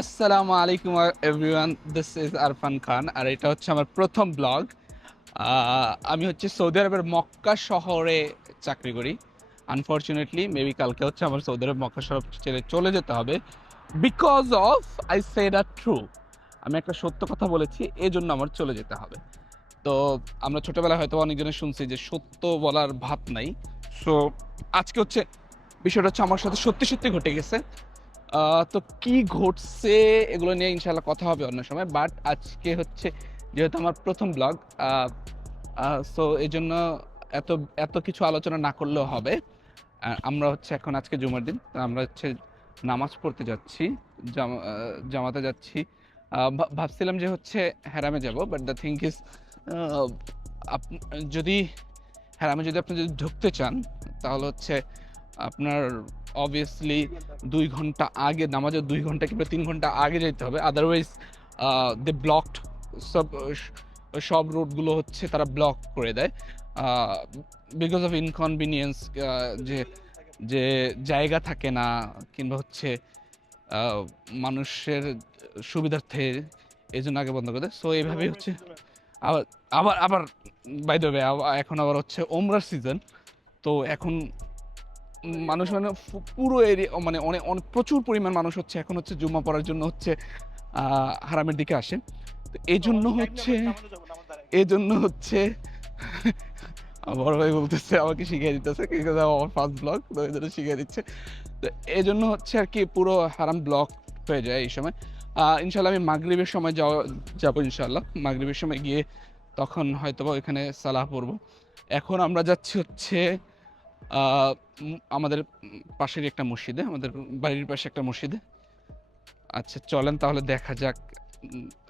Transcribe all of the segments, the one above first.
আসসালামু আলাইকুম everyone, this is Arfan খান। আর এটা হচ্ছে আমার প্রথম ব্লগ। আমি হচ্ছে সৌদি আরবের মক্কা শহরে চাকরি করি। আনফর্চুনেটলি মেবি কালকে হচ্ছে আমার সৌদি আরব মক্কা শহর ছেড়ে চলে যেতে হবে, because of I say that true. আমি একটা সত্য কথা বলেছি, এই জন্য আমার চলে যেতে হবে। তো আমরা ছোটবেলায় হয়তো অনেকজনের শুনছি যে সত্য বলার ভাত নাই। সো আজকে হচ্ছে বিষয়টা হচ্ছে আমার সাথে সত্যি সত্যি ঘটে গেছে। তো কি ঘটছে এগুলো নিয়ে ইনশাল্লাহ কথা হবে অন্য সময়, বাট আজকে হচ্ছে যেহেতু আমার প্রথম ব্লগ, সো এই জন্য এত এত কিছু আলোচনা না করলেও হবে। আমরা হচ্ছে এখন আজকে জুমার দিন, তো আমরা হচ্ছে নামাজ পড়তে যাচ্ছি, জামাতে যাচ্ছি। ভাবছিলাম যে হচ্ছে হ্যারামে যাব, বাট দ্য থিং ইজ যদি হ্যারামে আপনি যদি ঢুকতে চান তাহলে হচ্ছে আপনার অবভিয়াসলি 2 ঘন্টা আগে, নামাজের 2 ঘন্টা কিংবা 3 ঘন্টা আগে যেতে হবে। আদারওয়াইজ দে ব্লকড সব সব রোডগুলো হচ্ছে তারা ব্লক করে দেয় বিকজ অফ ইনকনভিনিয়েন্স। যে যে জায়গা থাকে না, কিংবা হচ্ছে মানুষের সুবিধার্থে, এই জন্য আগে বন্ধ করে দেয়। সো এইভাবেই হচ্ছে আবার আবার আবার বাই দ্য ওয়ে এখন আবার হচ্ছে ওমরার সিজন। তো এখন মানুষ মানে পুরো এরিয়া মানে অনেক অনেক প্রচুর পরিমাণ মানুষ হচ্ছে এখন হচ্ছে জুম্মা পড়ার জন্য হচ্ছে হারামের দিকে আসে। তো এই জন্য হচ্ছে বড় ভাই বলতেছে আমাকে শিখিয়ে দিতেছে, কিন্তু আমার ফার্স্ট ব্লগ, তো এই জন্য শিখিয়ে দিচ্ছে। তো এই জন্য হচ্ছে আর কি পুরো হারাম ব্লক হয়ে যায় এই সময়। ইনশাল্লাহ আমি মাগরিবের সময় যাবো ইনশাল্লাহ। মাগরিবের সময় গিয়ে তখন হয়তো বা ওইখানে সালাহ পড়বো। এখন আমরা যাচ্ছি হচ্ছে আমাদের পাশের একটা মসজিদে, আমাদের বাড়ির পাশে একটা মসজিদে। আচ্ছা চলেন তাহলে দেখা যাক।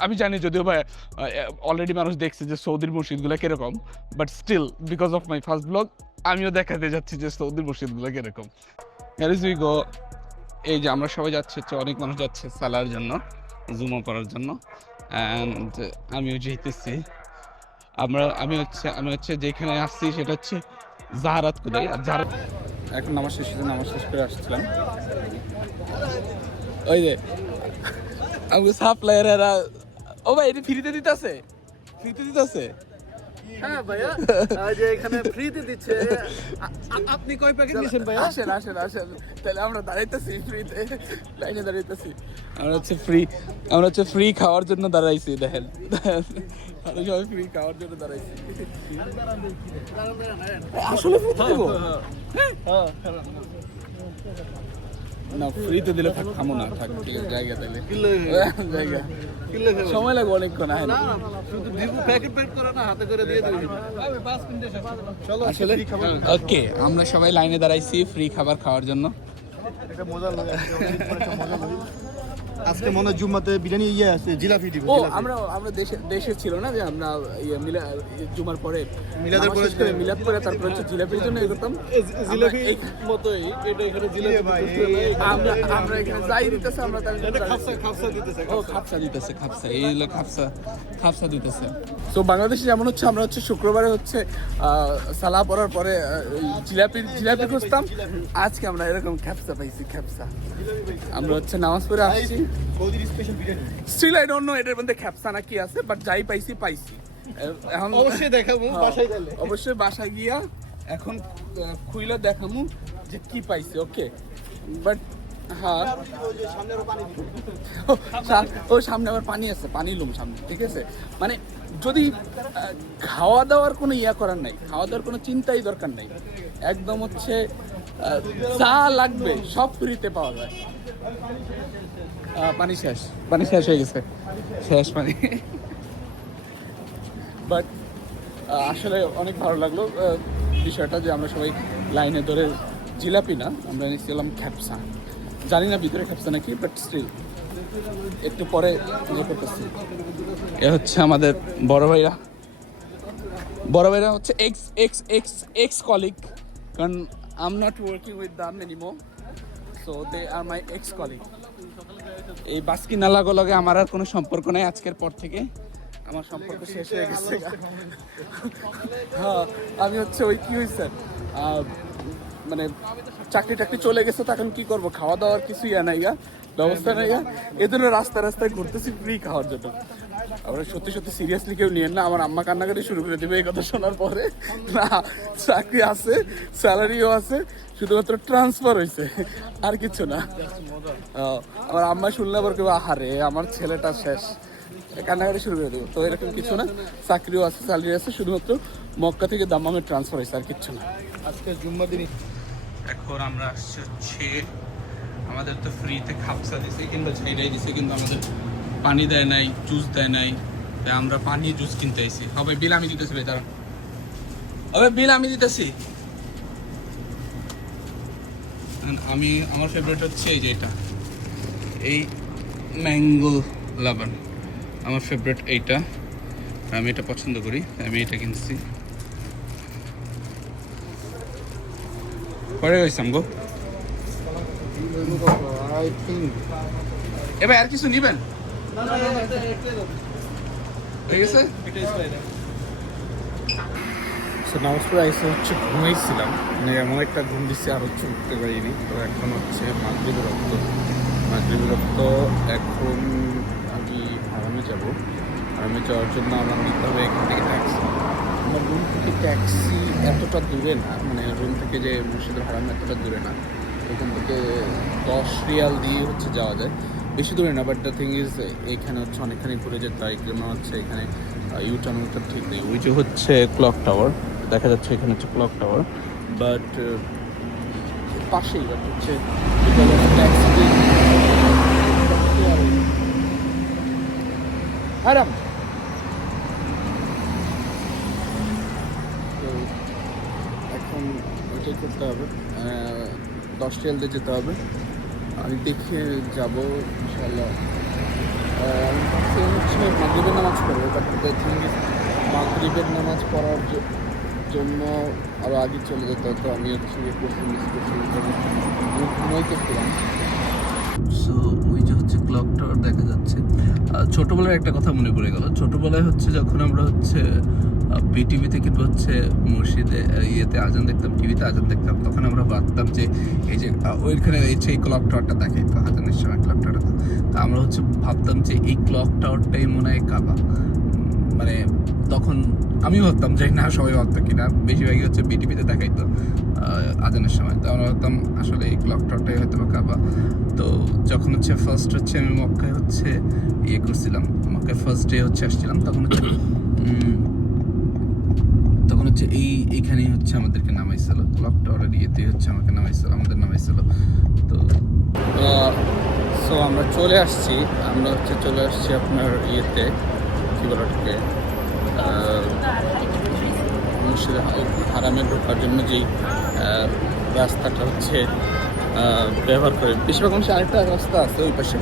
আমি জানি যদিও বা অলরেডি মানুষ দেখছে যে সৌদির মসজিদগুলো কিরকম, but still because of my first blog আমিও দেখাতে যাচ্ছি যে সৌদির মসজিদগুলো কিরকম। গো, এই যে আমরা সবাই যাচ্ছি হচ্ছে, অনেক মানুষ যাচ্ছে সালার জন্য, জুমা পড়ার জন্য, অ্যান্ড আমিও যেতেছি। আমি হচ্ছে যেখানে আসছি সেটা হচ্ছে জাহারাত কোদাই। আর জাহারাত এখন নামাজ শেষ করে আসছিলাম। ওই যে আমি সাপ্লায়ারেরা, ও ভাই এটা ফ্রিতে দিতেছে। হ্যাঁ ভাইয়া, যে এখানে ফ্রিতে দিচ্ছে। আপনি কয় প্যাকেট নিয়েছেন ভাই? আসেন তাহলে আমরা দাঁড়াইতেছি ফ্রিতে, লাইনে দাঁড়াইতেছি। আমরা হচ্ছে ফ্রি খাওয়ার জন্য দাঁড়াইছি। দেখেন আমরা সবাই ফ্রি খাওয়ার জন্য দাঁড়াইছি। আসলে ফ্রিতে দেবো না? ফ্রিতে দিলে খামো না, থাক ঠিক আছে, জায়গা তাহলে জায়গা সময় লাগবে অনেকক্ষণ। শুধু দিব প্যাকেট করে না, হাতে করে দিয়ে দিবি। 5 মিনিটে শেষ। চলো আসলে ওকে, আমরা সবাই লাইনে দাঁড়াইছি ফ্রি খাবার খাওয়ার জন্য। একটা মজা লাগে, মজা লাগে। আজকে মনে হয় জুম্মাতে বিরিয়ানি আছে, জিলাপি দিব। ও আমরা দেশে ছিল না যে আমরা জুমার পরে মিলাদের পরে মিলাদ করে তারপর হচ্ছে জিলাপির জন্য এ করতাম। জিলাপি মতোই এটা এখানে জিলাপি ভাই। আমরা এখানে যাই দিতেছে, আমরা তার এটা খাপসা দিতেছে। ও খাপসা দিতেছে, এই হলো খাপসা দিতেছে। তো বাংলাদেশে যেমন হচ্ছে আমরা হচ্ছে শুক্রবারে হচ্ছে সালাহ পড়ার পরে জিলাপি খুঁজতাম, আজকে আমরা এরকম খাপসা পাইছি। আমরা হচ্ছে নামাজ পড়ে আসছি। স্টিল আই ডোন্ট নো এটার মধ্যে খ্যাপসা না কি আছে, বাট যাই পাইছি। এখন অবশ্যই দেখাবো বাসায় গেলে। অবশ্যই বাসায় গিয়া এখন খুইলে দেখামু যে কি পাইছি। ওকে, বাট হ্যাঁ ও সামনে আবার পানি আছে, পানি লুম সামনে, ঠিক আছে। মানে যদি খাওয়া দাওয়ার কোনো করার নাই, খাওয়া দাওয়ার কোনো চিন্তাই দরকার নাই, একদম হচ্ছে যা লাগবে সব ফ্রিতে পাওয়া যায়। পানি শেষ হয়ে গেছে, শেষ পানি। বাট আসলে অনেক ভালো লাগলো বিষয়টা যে আমরা সবাই লাইনে ধরে জিলাপি না, আমরা নিয়েছিলাম খ্যাপসা। জানি না ভিতরে খ্যাপসা নাকি, বাট স্টিল একটু পরে ইয়ে করতেছি। এ হচ্ছে আমাদের বড় ভাইরা হচ্ছে এক্স কলিগ, কারণ I am not working with them anymore, so they are my ex colleague. এই বাস্কি নালাগোলগে আমার আর কোনো সম্পর্ক নাই, আজকের পর থেকে আমার সম্পর্ক শেষ হয়ে গেছে। হ্যাঁ, আমি হচ্ছে ওই কি হয়েছে মানে চাকরি টাকরি চলে গেছে, তখন কি করবো, খাওয়া দাওয়ার কিছু ইয়া নাই, ব্যবস্থা নাই, এদের রাস্তায় রাস্তায় ঘুরতেছি ফ্রি খাওয়ার জন্য। আমরা সত্যি সত্যি সিরিয়াসলি কেউ নিয়েন না, আমার আম্মা কান্নাকাটি শুরু করে দেবে এই কথা শোনার পরে। না, চাকরি আছে, স্যালারিও আছে, শুধুমাত্র ট্রান্সফার হয়েছে, আর কিছু না। আমার আম্মা শুনলে আবার কেউ আহারে আমার ছেলেটা শেষ, কান্নাকাটি শুরু করে দেবো। তো এরকম কিছু না, চাকরিও আছে, স্যালারি আছে, শুধুমাত্র মক্কা থেকে দাম্মামে ট্রান্সফার হয়েছে, আর কিচ্ছু না। আজকে জুম্মা দিনই এখন আমরা আসছি হচ্ছে, আমাদের তো ফ্রিতে খাপসা দিছে কিংবা ঝাইরাই দিছে, কিন্তু আমাদের পানি দেয় নাই, জুস দেয় নাই, তাই আমরা পানি জুস কিনতে আইছি। হবে বিল আমি দিতেছি ভাই, দাঁড়া, হবে বিল আমি দিতেছি। আমি আমার ফেভারিট হচ্ছে এই যে এটা, এই ম্যাঙ্গো লাবান আমার ফেভারিট, এইটা আমি এটা পছন্দ করি, আমি এটা কিনছি। পরে গেছিলাম গো, আই থিঙ্ক এবার আর কিছু নিবেন হয়ে গেছে। নামাজ পড়ে আইসে হচ্ছে ঘুমাইছিলাম, মানে এমন একটা ঘুম দিচ্ছে আর হচ্ছে উঠতে পারিনি। তো এখন হচ্ছে মাগরিবের রক্ত। এখন আমি আরামে যাবো, আরামে যাওয়ার জন্য আমার নিতে হবে এখান থেকে ট্যাক্সি। আমার রুম থেকে ট্যাক্সি এতটা দূরে না, মানে রুম থেকে যে মসজিদের হারাম এতটা দূরে না, এখান থেকে 10 রিয়াল দিয়ে হচ্ছে যাওয়া যায়, বেশি দূরে না। বাট দ্য থিং ইজ এইখানে হচ্ছে অনেকখানি ঘুরে যেতে হয়, জন্য হচ্ছে এখানে ইউটার্ন ঠিক নেই। ওই যে হচ্ছে ক্লক টাওয়ার দেখা যাচ্ছে, এখানে হচ্ছে ক্লক টাওয়ার, বাট পাশেই, বাট হচ্ছে আরাম। তো এখন ওইটাই করতে হবে, 10 রিয়াল দিয়ে যেতে হবে। আমি দেখে যাবো ইনশাল্লাহ। হচ্ছে মাগরিবের নামাজ পড়বো, বাট মাগরিবের নামাজ পড়ার জন্য আরও আগে চলে যেতে হতো। আমি হচ্ছে ঘুমাইতেছিলাম। সো ওই যে হচ্ছে ক্লক টাওয়ার দেখা যাচ্ছে। ছোটোবেলার একটা কথা মনে পড়ে গেল, ছোটোবেলায় হচ্ছে যখন আমরা হচ্ছে বিটিভিতে কিন্তু হচ্ছে মসজিদে ইয়েতে আজান দেখতাম, টিভিতে আজান দেখতাম, তখন আমরা ভাবতাম যে এই যে ওইখানে এই ক্লক টাওয়ারটা দেখে, তো আজানের সময় ক্লক টাওয়ারটা, তো আমরা হচ্ছে ভাবতাম যে এই ক্লক টাওয়ারটাই মনে হয় কাবা। মানে তখন আমি ভাবতাম যে না, সবাই ভাবতো কিনা, বেশিরভাগই হচ্ছে বিটিভিতে দেখাইতো আজানের সময়, তো আমরা ভাবতাম আসলে এই ক্লক টাওয়ারটাই হয়তো বা কাবা। তো যখন হচ্ছে ফার্স্ট হচ্ছে আমি মক্কায় হচ্ছে ইয়ে করছিলাম, মক্কায় ফার্স্ট ডে হচ্ছে আসছিলাম, তখন হচ্ছে এইখানেই হচ্ছে আমাদেরকে নামাইছিল, ক্লক টাওয়ারের ইয়েতেই হচ্ছে আমাদের নামাইছিল। তো সো আমরা চলে আসছি আপনার ইয়েতে, কী বলে ওটাকে, মসজিদে হারামে ঢোকার জন্য যেই রাস্তাটা হচ্ছে ব্যবহার করে। বেশিরভাগ মানুষ আরেকটা রাস্তা আছে ওই পাশে,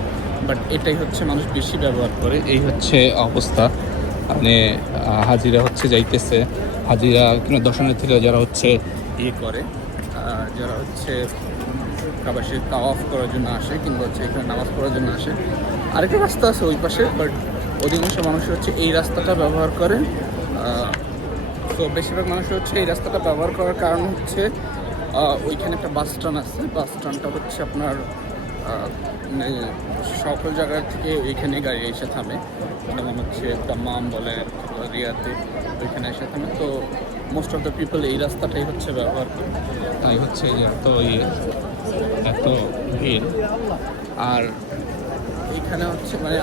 বাট এটাই হচ্ছে মানুষ বেশি ব্যবহার করে। এই হচ্ছে অবস্থা, মানে হাজিরা হচ্ছে যাইতেছে, হাজিরা কিংবা দর্শনার্থীরা যারা হচ্ছে ইয়ে করে, যারা হচ্ছে কাবা শরীফ তাওয়াফ করার জন্য আসে, কিংবা হচ্ছে এখানে নামাজ পড়ার জন্য আসে। আরেকটা রাস্তা আছে ওই পাশে, বাট অধিকাংশ মানুষ হচ্ছে এই রাস্তাটা ব্যবহার করে। তো বেশিরভাগ মানুষ হচ্ছে এই রাস্তাটা ব্যবহার করার কারণ হচ্ছে ওইখানে একটা বাস স্ট্যান্ড আছে, বাস স্ট্যান্ডটা হচ্ছে আপনার মানে সকল জায়গা থেকে ওইখানে গাড়ি এসে থামে, যেমন হচ্ছে দাম্মাম বলে রিয়াতে, ওইখানে এসে থামে। তো মোস্ট অফ দ্য পিপল এই রাস্তাটাই হচ্ছে ব্যবহার করে, তাই হচ্ছে যে এত ভিড়। আর এইখানে হচ্ছে মানে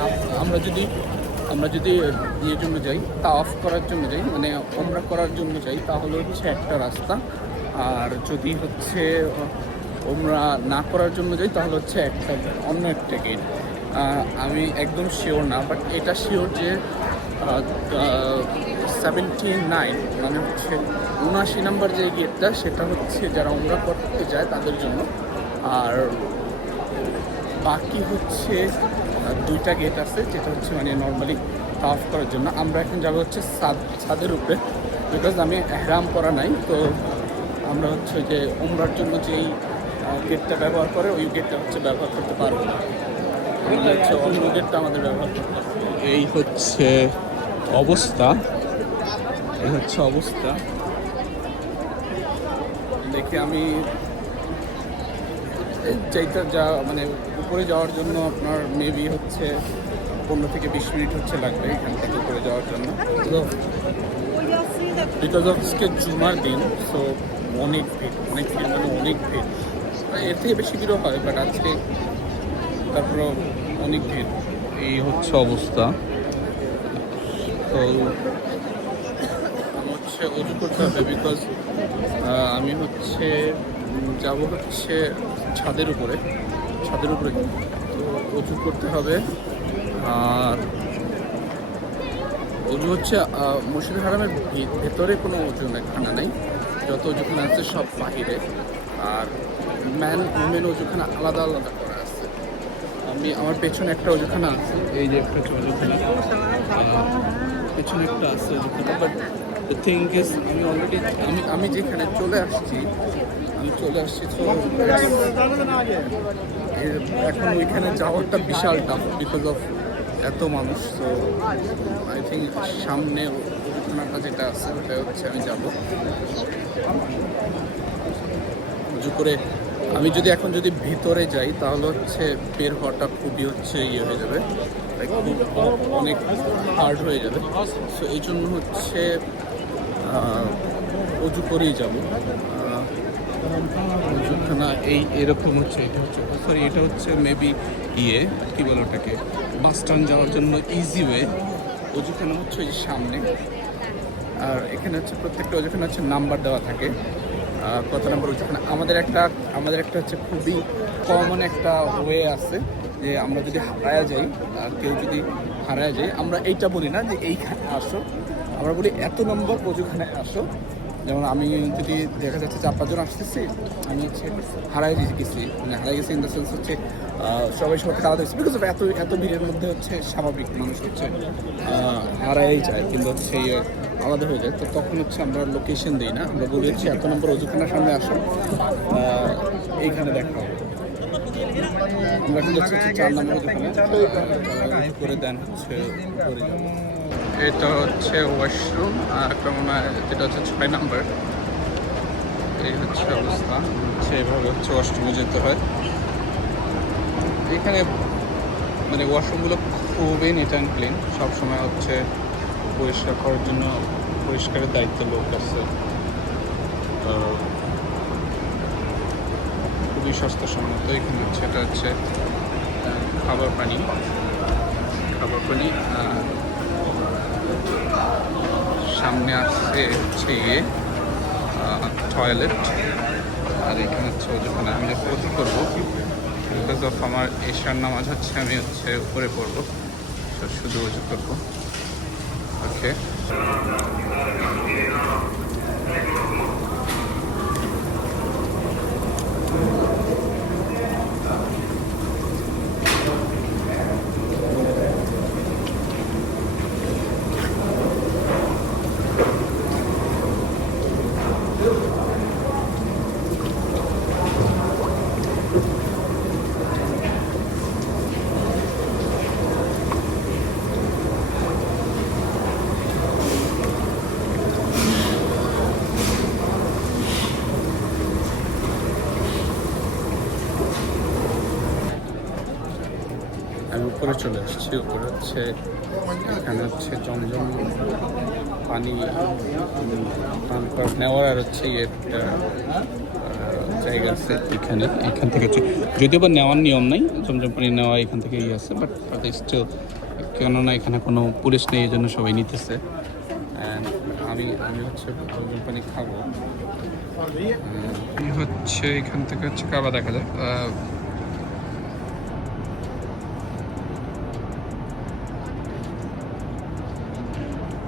আমরা যদি ইয়ের জন্য যাই, তাওয়াফ করার জন্য যাই, মানে ওমরা করার জন্য যাই, তাহলে হচ্ছে একটা রাস্তা। আর যদি হচ্ছে ওমরা না করার জন্য যাই, তাহলে হচ্ছে অন্য একটা গেট। আমি একদম শিওর না, বাট এটা শিওর যে 79 মানে হচ্ছে 79 নাম্বার যে গেটটা, সেটা হচ্ছে যারা ওমরা করতে যায় তাদের জন্য। আর বাকি হচ্ছে 2টা গেট আছে, যেটা হচ্ছে মানে নর্মালি তাওয়াফ করার জন্য। আমরা এখন যাবো হচ্ছে ছাদের উপরে, বিকজ আমি এহরাম করা নাই। তো আমরা হচ্ছে যে ওমরার জন্য যেই গেটটা ব্যবহার করে, ওই গেটটা হচ্ছে ব্যবহার করতে পারবো না, হচ্ছে অন্য গেটটা আমাদের ব্যবহার করতে হবে। এই হচ্ছে অবস্থা, দেখে আমি চাইতে যা মানে উপরে যাওয়ার জন্য আপনার মেবি হচ্ছে 15 থেকে 20 মিনিট হচ্ছে লাগবে এখান থেকে উপরে যাওয়ার জন্য। তো বিকজ অফ আজকে জুমার দিন, সো অনেক ভিড় মানে অনেক ভিড়। এর থেকে বেশি ভিড়ও হয়, বাট আজকে তারপর অনেক ভিড়। এই হচ্ছে অবস্থা। তো আমার হচ্ছে অজু করতে হবে, বিকজ আমি হচ্ছে যাব হচ্ছে ছাদের উপরে তো অজু করতে হবে। আর অজু হচ্ছে মসজিদুল হারামের ভেতরে কোনো অজুখানা নেই, যত অজুখানা আছে সব বাহিরে। আর ম্যান উমেন অজুখানা আলাদা আলাদা করা আছে। আমার পেছনে একটা অজুখানা আছে, এই যে একটা অজুখানা পেছনে একটা আছে অজুখানা। বাট দ্য থিং ইজ আমি অলরেডি আমি যেখানে চলে আসছি তো এখন ওইখানে যাওয়াটা বিশাল টাফ বিকজ অফ এত মানুষ। তো আই থিঙ্ক সামনে অজুখানাটা যেটা আছে ওটা হচ্ছে আমি যাব উজু করে। আমি যদি এখন ভিতরে যাই তাহলে হচ্ছে বের হওয়াটা খুবই হচ্ছে ইয়ে হয়ে যাবে, খুব অনেক হার্ড হয়ে যাবে। সো এই জন্য হচ্ছে উজু করেই যাব। অজুখানা এরকম হচ্ছে, এটা হচ্ছে মেবি কি বলে ওটাকে, বাস স্ট্যান্ড যাওয়ার জন্য ইজি ওয়ে। অজুখানা হচ্ছে এই সামনে, আর এখানে হচ্ছে প্রত্যেকটা অজুখানা হচ্ছে নাম্বার দেওয়া থাকে, কত নাম্বার অজুখানা। আমাদের একটা হচ্ছে খুবই কমন একটা ওয়ে আছে যে আমরা যদি হারায়া যাই, কেউ যদি হারায়া যায়, আমরা এইটা বলি না যে এইখানে আসো, আমরা বলি এত নম্বর অজুখানায় আসো। যেমন আমি যদি দেখা যাচ্ছে 4-5 জন আসতেছি, আমি হচ্ছে হারাই গেছি ইন দ্য সেন্স হচ্ছে সবাই সবাইকে আলাদা হচ্ছে, বিকজ এত ভিড়ের মধ্যে হচ্ছে স্বাভাবিক মানুষ হচ্ছে হারাই যায়, কিন্তু হচ্ছে আলাদা হয়ে যায়। তো তখন হচ্ছে আমরা লোকেশন দিই না, আমরা বলি হচ্ছে এত নম্বর অজুখানার সামনে আসো, এইখানে দেখা হবে। আমরা কিন্তু হচ্ছে 4 নম্বর অজুখানা করে দেন হচ্ছে করে যাবো। এটা হচ্ছে ওয়াশরুম, আর একটা মনে হয় যেটা হচ্ছে 6 নাম্বার। এই হচ্ছে অবস্থা, হচ্ছে এভাবে হচ্ছে ওয়াশরুমে যেতে হয়। এখানে মানে ওয়াশরুমগুলো খুবই নিট অ্যান্ড ক্লিন, সবসময় হচ্ছে পরিষ্কার করার জন্য পরিষ্কারের দায়িত্ব লোক আছে। খুবই স্বাস্থ্যসম্মত। এখানে হচ্ছে এটা হচ্ছে খাবার পানি। সামনে আসছে হচ্ছে টয়লেট, আর এখানে হচ্ছে ওজুখানা। আমি যখন ওজু করবো, বিকজ অফ আমার এশার নামাজ হচ্ছে আমি হচ্ছে উপরে পড়বো, শুধু ওজু করবো। ওকে, আমি উপরে চলে আসছি। উপরে হচ্ছে এখানে হচ্ছে জমজম পানি নেওয়ার আর হচ্ছে একটা জায়গা আছে এখান থেকে যদিও বা নেওয়ার নিয়ম নাই, জমজম পানি নেওয়া এখান থেকে আছে, বাট স্টিল কেননা এখানে কোনো পুলিশ নেই, এই জন্য সবাই নিতেছে। আমি হচ্ছে জমজম পানি খাবো। হচ্ছে এখান থেকে হচ্ছে কাবা দেখা যায়।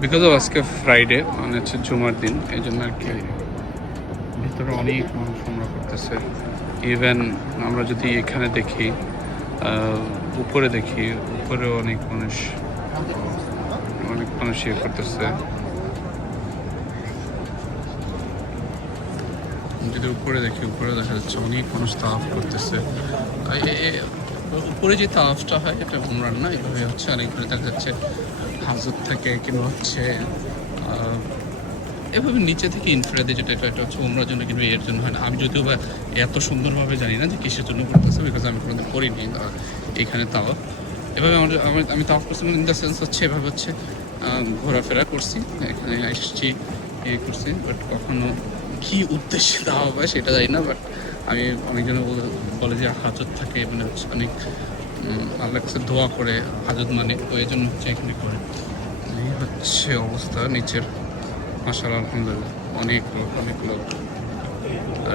বিকজ অফ আজকে ফ্রাইডে, মানে হচ্ছে জুমার দিন, এই জন্য আর কি ভিতরে অনেক মানুষ আমরা করতেছে। ইভেন আমরা যদি এখানে দেখি, উপরে দেখি, উপরেও অনেক মানুষ ইয়ে করতেছে। যদি উপরে দেখি, উপরে দেখা যাচ্ছে অনেক মানুষ তাওয়াফ করতেছে। উপরে যে তাওয়াফটা হয় এটা উমরার না, এইভাবে হচ্ছে অনেকগুলো দেখা যাচ্ছে হাজত থেকে, কিংবা হচ্ছে এভাবে নিচে থেকে ইনফ্রাতে যেটা এটা হচ্ছে ওমরার জন্য কিন্তু এর জন্য হয় না। আমি যদিও বা এত সুন্দরভাবে জানি না যে কিসের জন্য করতেছে, বিকজ আমি কোনোদিন করিনি এখানে তাও। এভাবে আমি তাও করছি ইন দ্য সেন্স হচ্ছে এভাবে হচ্ছে ঘোরাফেরা করছি, এখানে আসছি করছি, বাট কখনো কী উদ্দেশ্যে দেওয়া হবে সেটা জানি না। বাট আমি অনেকজন বলে যে হাজত থাকে, মানে হচ্ছে অনেক আল্লাহর কাছে দোয়া করে হাজত, মানে ওই জন্য হচ্ছে এখানে করে। এই হচ্ছে অবস্থা নিচের, মাশাআল্লাহ আলহামদুলিল্লাহ অনেক লোক।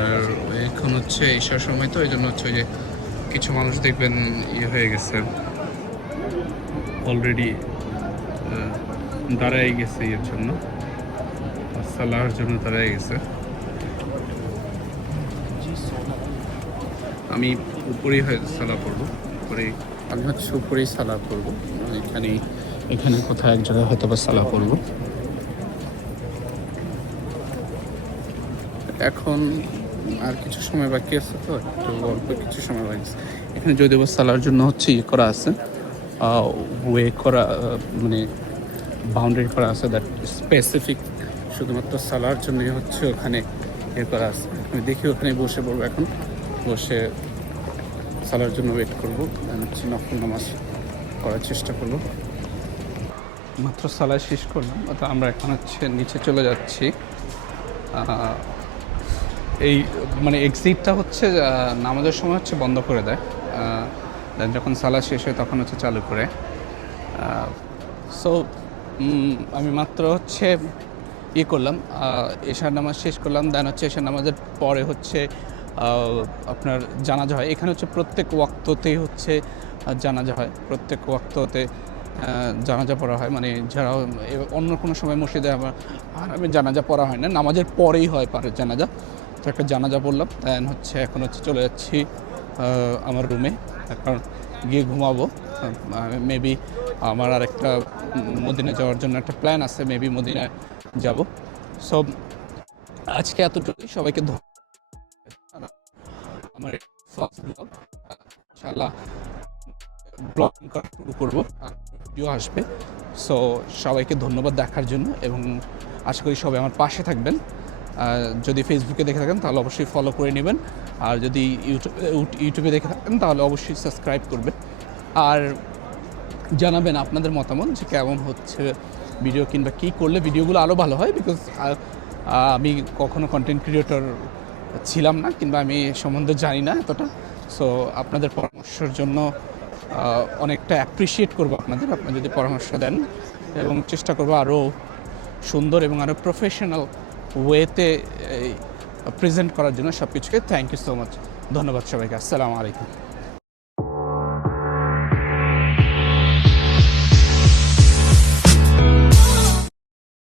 আর এখন হচ্ছে ঈশার সময়, তো এই জন্য হচ্ছে যে কিছু মানুষ দেখবেন হয়ে গেছে অলরেডি, দাঁড়াই গেছে এর জন্য, সালার জন্য দাঁড়াই গেছে। আমি উপরেই হয়তো সালা পড়বো, আমি হচ্ছে উপরেই সালা পড়বো, এখানে কোথাও এক জায়গায় হয়তো বা সালা পড়বো। এখন আর কিছু সময় বাকি আছে, তো একটু অল্প কিছু সময় বাকি আছে। এখানে যদিও বা সালার জন্য হচ্ছে করা আছে, ওয়ে করা, মানে বাউন্ডারি করা আছে, দ্যাট স্পেসিফিক শুধুমাত্র সালার জন্যই হচ্ছে ওখানে করা আছে। আমি দেখি ওখানে বসে পড়বো, এখন বসে সালার জন্য ওয়েট করবো, হচ্ছে নফল নামাজ করার চেষ্টা করবো। মাত্র সালা শেষ করলাম, তো আমরা এখন হচ্ছে নিচে চলে যাচ্ছি। এই মানে এক্সিটটা হচ্ছে নামাজের সময় হচ্ছে বন্ধ করে দেয়, দেন যখন সালা শেষ হয় তখন হচ্ছে চালু করে। সো আমি মাত্র হচ্ছে করলাম, এশার নামাজ শেষ করলাম, দেন হচ্ছে এশার নামাজের পরে হচ্ছে আপনার জানাজা হয়। এখানে হচ্ছে প্রত্যেক ওয়াক্ততেই হচ্ছে জানাজা হয়, প্রত্যেক ওয়াক্ততে জানাজা পড়া হয়। মানে যারা অন্য কোনো সময় মসজিদে আমি জানাজা পড়া হয় না, নামাজের পরেই হয় পারে জানাজা। তো একটা জানাজা পড়লাম, দেন হচ্ছে এখন হচ্ছে চলে যাচ্ছি আমার রুমে, এখন গিয়ে ঘুমাবো। মেবি আমার আরেকটা মদিনা যাওয়ার জন্য একটা প্ল্যান আছে, মেবি মদিনায় যাব। সো আজকে এতটুকুই, সবাইকে আমার ফার্স্ট ব্লগ, ইনশাআল্লাহ ব্লগিং করা শুরু করবো, ভিডিও আসবে। সো সবাইকে ধন্যবাদ দেখার জন্য, এবং আশা করি সবাই আমার পাশে থাকবেন। যদি ফেসবুকে দেখে থাকেন তাহলে অবশ্যই ফলো করে নেবেন, আর যদি ইউটিউবে দেখে থাকেন তাহলে অবশ্যই সাবস্ক্রাইব করবেন, আর জানাবেন আপনাদের মতামত যে কেমন হচ্ছে ভিডিও, কিংবা কী করলে ভিডিওগুলো আরও ভালো হয়। বিকজ আমি কখনো কন্টেন্ট ক্রিয়েটর ছিলাম না, কিংবা আমি সম্বন্ধে জানি না এতটা। সো আপনাদের পরামর্শের জন্য অনেকটা অ্যাপ্রিসিয়েট করবো আপনাদের, আপনারা যদি পরামর্শ দেন, এবং চেষ্টা করবো আরও সুন্দর এবং আরও প্রফেশনাল ওয়েতে প্রেজেন্ট করার জন্য সব কিছুকে। থ্যাংক ইউ সো মাচ, ধন্যবাদ সবাইকে, আসসালামু আলাইকুম।